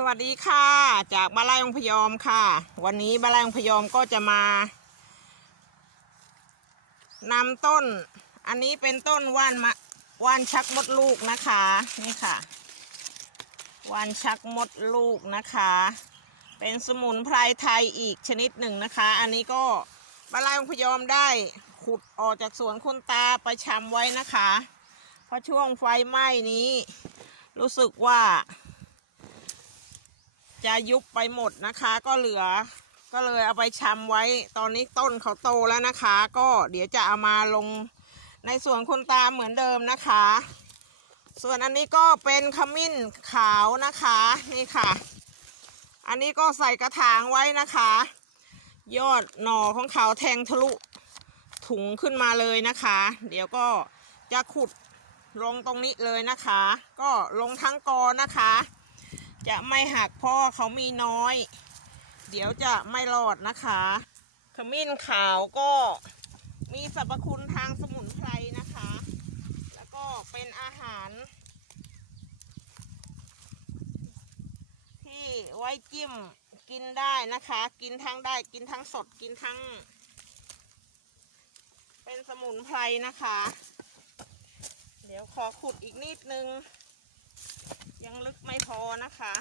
สวัสดีค่ะ จากบ้านไร่องพยอมค่ะ วันนี้บ้านไร่องพยอมก็จะมานำต้น อันนี้เป็นต้นว่านมะว่านชักมดลูกนะคะ นี่ค่ะว่านชักมดลูกนะคะ เป็นสมุนไพรไทยอีกชนิดหนึ่งนะคะ อันนี้ก็บ้านไร่องพยอมได้ขุดออกจากสวนคุณตาไปชำไว้นะคะ เพราะช่วงไฟไหม้นี้ รู้สึกว่า จะยุบไปหมดนะคะ ก็เหลือ ก็เลยเอาไปชำไว้ ตอนนี้ต้นเขาโตแล้วนะคะ ก็เดี๋ยวจะเอามาลงในสวนคุณตาเหมือนเดิมนะคะ ส่วนอันนี้ก็เป็นขมิ้นขาวนะคะนี่ค่ะ อันนี้ก็ใส่กระถางไว้นะคะ ยอดหน่อของเขาแทงทะลุถุงขึ้นมาเลยนะคะ เดี๋ยวก็จะขุดลงตรงนี้เลยนะคะ ก็ลงทั้งกอนะคะ จะไม่หักเพราะเขามีน้อย เดี๋ยวจะไม่รอดนะคะ ขมิ้นขาวก็มีสรรพคุณทางสมุนไพรนะคะ แล้วก็เป็นอาหาร ที่ไว้จิ้มกินได้นะคะ กินทั้งได้กินทั้งสดกินทั้ง เป็นสมุนไพรนะคะ เดี๋ยวขอขุดอีกนิดนึงยัง ลึกไม่พอนะคะ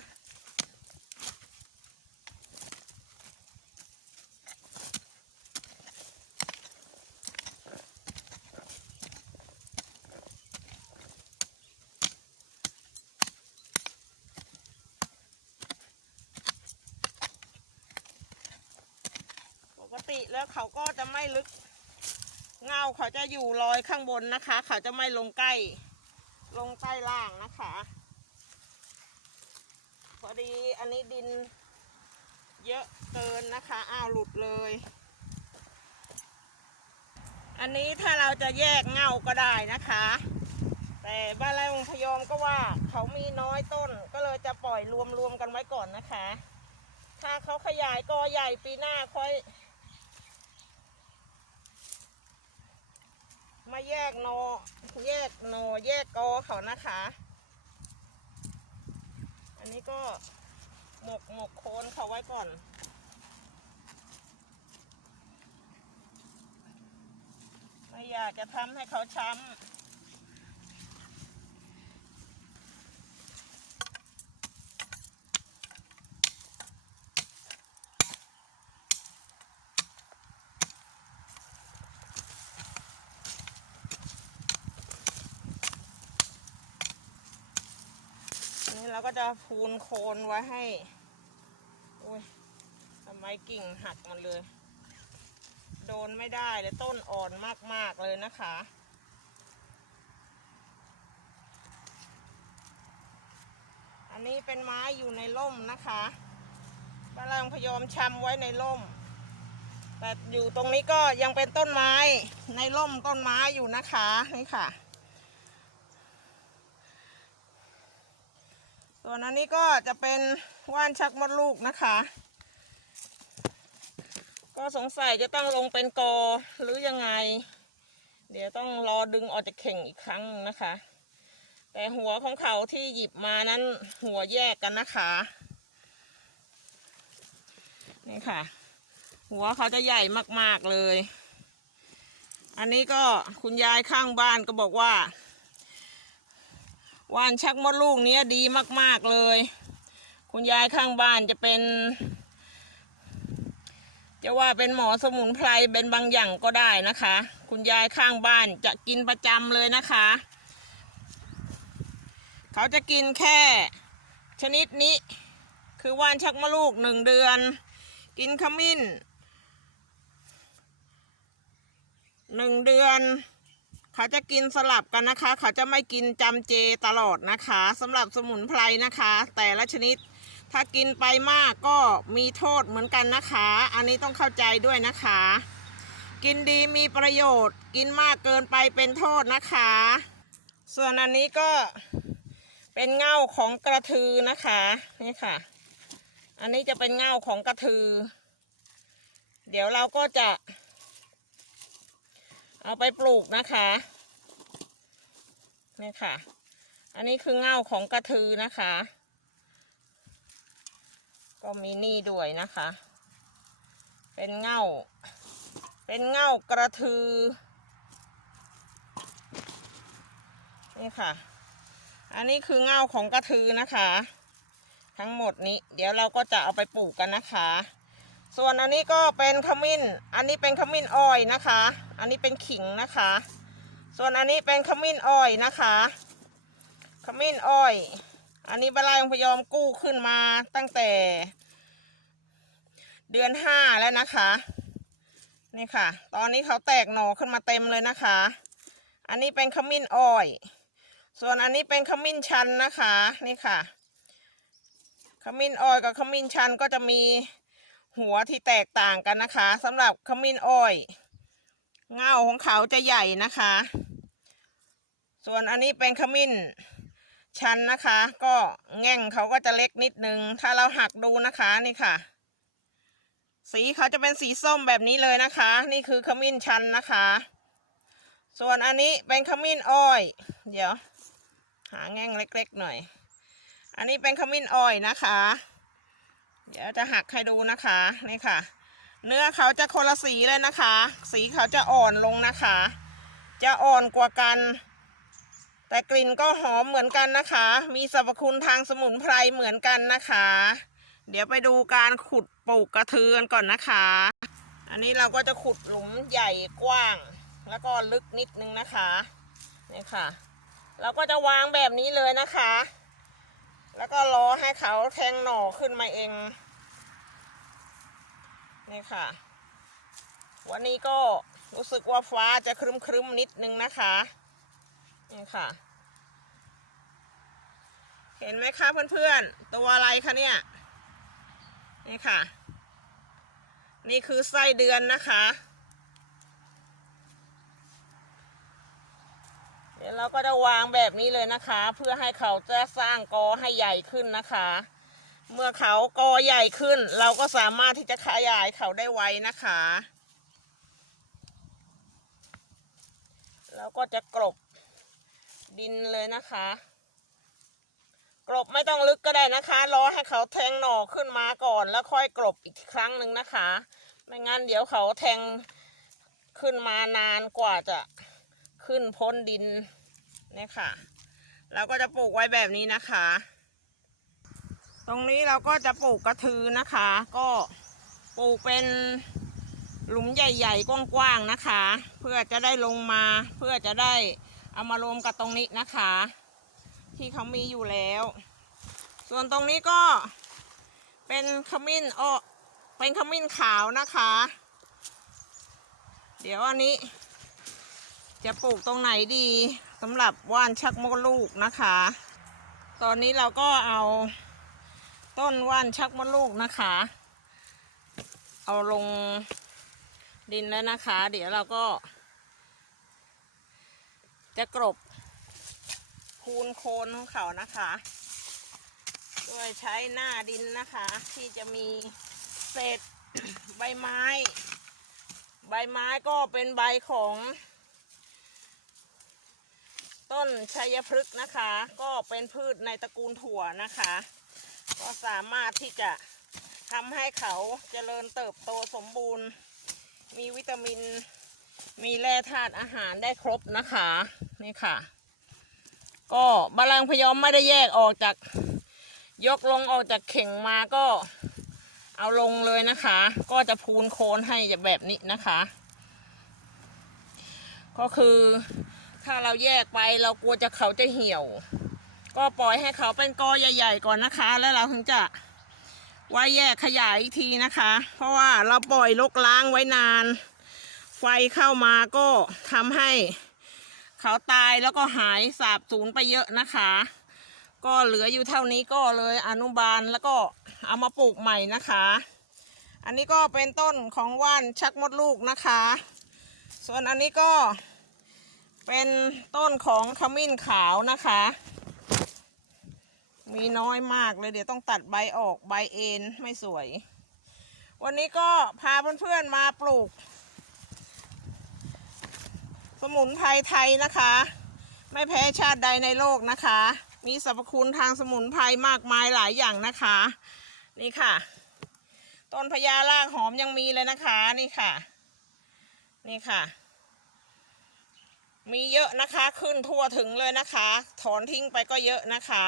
ปกติแล้วเขาก็จะไม่ลึกเงาเขาจะอยู่ลอยข้างบนนะคะ เขาจะไม่ลงใกล้ลงใต้ล่างนะคะ ดี อันนี้ดินเยอะเกินนะคะ อ้าวหลุดเลย อันนี้ถ้าเราจะแยกเงาก็ได้นะคะ แต่บ้านไร่องพยอมก็ว่าเขามีน้อยต้น ก็เลยจะปล่อยรวมๆกันไว้ก่อนนะคะ ถ้าเขาขยายกอใหญ่ปีหน้าค่อย มาแยกโนแยกโนแยกกอเขานะคะ อันนี้ก็หมกหมกโคนเขาไว้ก่อน ไม่อยากจะทำให้เขาช้ำ เราก็จะพูนโคนไว้ให้โอ้ยทำไมกิ่งหักมันเลย โดนไม่ได้เลยต้นอ่อนมาก ๆ เลยนะคะอันนี้เป็นไม้อยู่ในร่มนะคะบ้านเราพยอมชำไว้ในร่ม แต่อยู่ตรงนี้ก็ยังเป็นต้นไม้ในร่มต้นไม้อยู่นะคะ นี่ค่ะ ส่วนอันนี้ก็จะเป็นว่านชักมดลูกนะคะ ก็สงสัยจะต้องลงเป็นกอหรือยังไง เดี๋ยวต้องรอดึงออกจากเข่งอีกครั้งนะคะ แต่หัวของเขาที่หยิบมานั้นหัวแยกกันนะคะนี่ค่ะ หัวเขาจะใหญ่มากๆเลย อันนี้ก็คุณยายข้างบ้านก็บอกว่า ว่านชักมดลูกเนี้ยดีมาก ๆเลย คุณยายข้างบ้านจะเป็น จะว่าเป็นหมอสมุนไพรเป็นบางอย่างก็ได้นะคะ คุณยายข้างบ้านจะกินประจำเลยนะคะ เขาจะกินแค่ชนิดนี้ คือว่านชักมะลูกหนึ่งเดือน กินขมิ้นหนึ่งเดือน เขาจะกินสลับกันนะคะ เขาจะไม่กินจำเจตลอดนะคะสำหรับสมุนไพรนะคะ แต่ละชนิด ถ้ากินไปมากก็มีโทษเหมือนกันนะคะ อันนี้ต้องเข้าใจด้วยนะคะ กินดีมีประโยชน์ กินมากเกินไปเป็นโทษนะคะ ส่วนอันนี้ก็เป็นเง่าของกระทือนะคะนี่ค่ะ อันนี้จะเป็นเง่าของกระทือ เดี๋ยวเราก็จะ เอาไปปลูกนะคะนี่ค่ะ อันนี้คือเง่าของกระทือนะคะ ก็มีนี่ด้วยนะคะ เป็นเง่า เป็นเง่ากระทือ นี่ค่ะ อันนี้คือเง่าของกระทือนะคะ ทั้งหมดนี้ เดี๋ยวเราก็จะเอาไปปลูกกันนะคะ ส่วนอันนี้ก็เป็นขมิ้น อันนี้เป็นขมิ้นอ้อยนะคะ อันนี้เป็นขิงนะคะ ส่วนอันนี้เป็นขมิ้นอ้อยนะคะ ขมิ้นอ้อย อันนี้บลายองพยอมกู้ขึ้นมาตั้งแต่เดือนห้าแล้วนะคะ นี่ค่ะ ตอนนี้เขาแตกหน่อขึ้นมาเต็มเลยนะคะ อันนี้เป็นขมิ้นอ้อย ส่วนอันนี้เป็นขมิ้นชันนะคะ นี่ค่ะ ขมิ้นอ้อยกับขมิ้นชันก็จะมี หัวที่แตกต่างกันนะคะสำหรับขมิ้นอ้อย เงาของเขาจะใหญ่นะคะ ส่วนอันนี้เป็นขมิ้นชันนะคะ ก็แง่งเขาก็จะเล็กนิดนึง ถ้าเราหักดูนะคะนี่ค่ะ สีเขาจะเป็นสีส้มแบบนี้เลยนะคะ นี่คือขมิ้นชันนะคะ ส่วนอันนี้เป็นขมิ้นอ้อย เดี๋ยว หาแง่งเล็ก ๆ หน่อย อันนี้เป็นขมิ้นอ้อยนะคะ เดี๋ยวจะหักให้ดูนะคะนี่ค่ะ เนื้อเขาจะคนละสีเลยนะคะ สีเขาจะอ่อนลงนะคะ จะอ่อนกว่ากัน แต่กลิ่นก็หอมเหมือนกันนะคะ มีสรรพคุณทางสมุนไพรเหมือนกันนะคะ เดี๋ยวไปดูการขุดปลูกกระเทือนก่อนนะคะ อันนี้เราก็จะขุดหลุมใหญ่กว้าง แล้วก็ลึกนิดนึงนะคะนี่ค่ะ เราก็จะวางแบบนี้เลยนะคะ แล้วก็รอให้เขาแทงหน่อขึ้นมาเอง นี่ค่ะ วันนี้ก็รู้สึกว่าฟ้าจะครึมครึมๆนิดนึงนะคะ นี่ค่ะ เห็นไหมคะเพื่อนๆ ตัวอะไรคะเนี่ย นี่ค่ะ นี่คือไส้เดือนนะคะ ดี๋ยวเราก็จะวางแบบนี้เลยนะคะ เพื่อให้เขาจะสร้างกอให้ใหญ่ขึ้นนะคะ เมื่อเขากอใหญ่ขึ้น เราก็สามารถที่จะขยายเขาได้ไวนะคะแล้วก็จะกลบดินเลยนะคะกลบไม่ต้องลึกก็ได้นะคะ รอให้เขาแทงหน่อขึ้นมาก่อน แล้วค่อยกลบอีกครั้งหนึ่งนะคะ ไม่งั้นเดี๋ยวเขาแทงขึ้นมานานกว่าจะ ขึ้นพ้นดินเนี่ยค่ะ เราก็จะปลูกไว้แบบนี้นะคะ ตรงนี้เราก็จะปลูกกระทือนะคะ ก็ปลูกเป็นหลุมใหญ่ๆ กว้างๆนะคะ เพื่อจะได้ลงมาเพื่อจะได้เอามารวมกับตรงนี้นะคะ ที่เขามีอยู่แล้ว ส่วนตรงนี้ก็เป็นขมิ้นอ้อเป็นขมิ้นขาวนะคะ เดี๋ยวอันนี้ จะปลูกตรงไหนดีสำหรับว่านชักมดลูกนะคะ ตอนนี้เราก็เอาต้นว่านชักมดลูกนะคะ เอาลงดินแล้วนะคะ เดี๋ยวเราก็ จะกรบคูนโคนของเขานะคะด้วยใช้หน้าดินนะคะ ที่จะมีเศษใบไม้ ใบไม้ก็เป็นใบของ ต้นชัยพฤกษ์นะคะ ก็เป็นพืชในตระกูลถั่วนะคะ ก็สามารถที่จะทำให้เขาเจริญเติบโตสมบูรณ์ มีวิตามิน มีแร่ธาตุอาหารได้ครบนะคะนี่ค่ะ ก็บาลังพยอมไม่ได้แยกออกจากยกลงออกจากเข่งมาก็เอาลงเลยนะคะ ก็จะพูนโคนให้แบบนี้นะคะ ก็คือ ถ้าเราแยกไปเรากลัวจะเขาจะเหี่ยว ก็ปล่อยให้เขาเป็นกอใหญ่ ๆ ก่อนนะคะ แล้วเราถึงจะไว้แยกขยายอีกทีนะคะ เพราะว่าเราปล่อยลกล้างไว้นาน ไฟเข้ามาก็ทำให้เขาตายแล้วก็หายสาบสูญไปเยอะนะคะ ก็เหลืออยู่เท่านี้ก็เลยอนุบาลแล้วก็เอามาปลูกใหม่นะคะ อันนี้ก็เป็นต้นของว่านชักมดลูกนะคะ ส่วนอันนี้ก็ เป็นต้นของขมิ้นขาวนะคะ มีน้อยมากเลยเดี๋ยวต้องตัดใบออกใบเอ็นไม่สวย วันนี้ก็พาเพื่อนๆมาปลูก สมุนไพรไทยนะคะ ไม่แพ้ชาติใดในโลกนะคะ มีสรรพคุณทางสมุนไพรมากมายหลายอย่างนะคะ นี่ค่ะ ต้นพญารากหอมยังมีเลยนะคะนี่ค่ะ นี่ค่ะ มีเยอะนะคะขึ้นทั่วถึงเลยนะคะ ถอนทิ้งไปก็เยอะนะคะ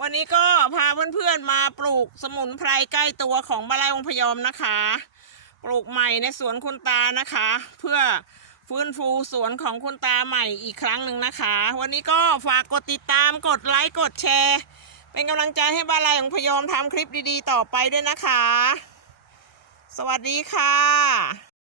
วันนี้ก็พาเพื่อนๆมาปลูกสมุนไพรใกล้ตัวของบาลายองพยอมนะคะ ปลูกใหม่ในสวนคุณตานะคะ เพื่อฟื้นฟูสวนของคุณตาใหม่อีกครั้งหนึ่งนะคะ วันนี้ก็ฝากกดติดตามกดไลค์กดแชร์ เป็นกำลังใจให้บาลายองพยอมทำคลิปดีๆ ต่อไปด้วยนะคะ สวัสดีค่ะ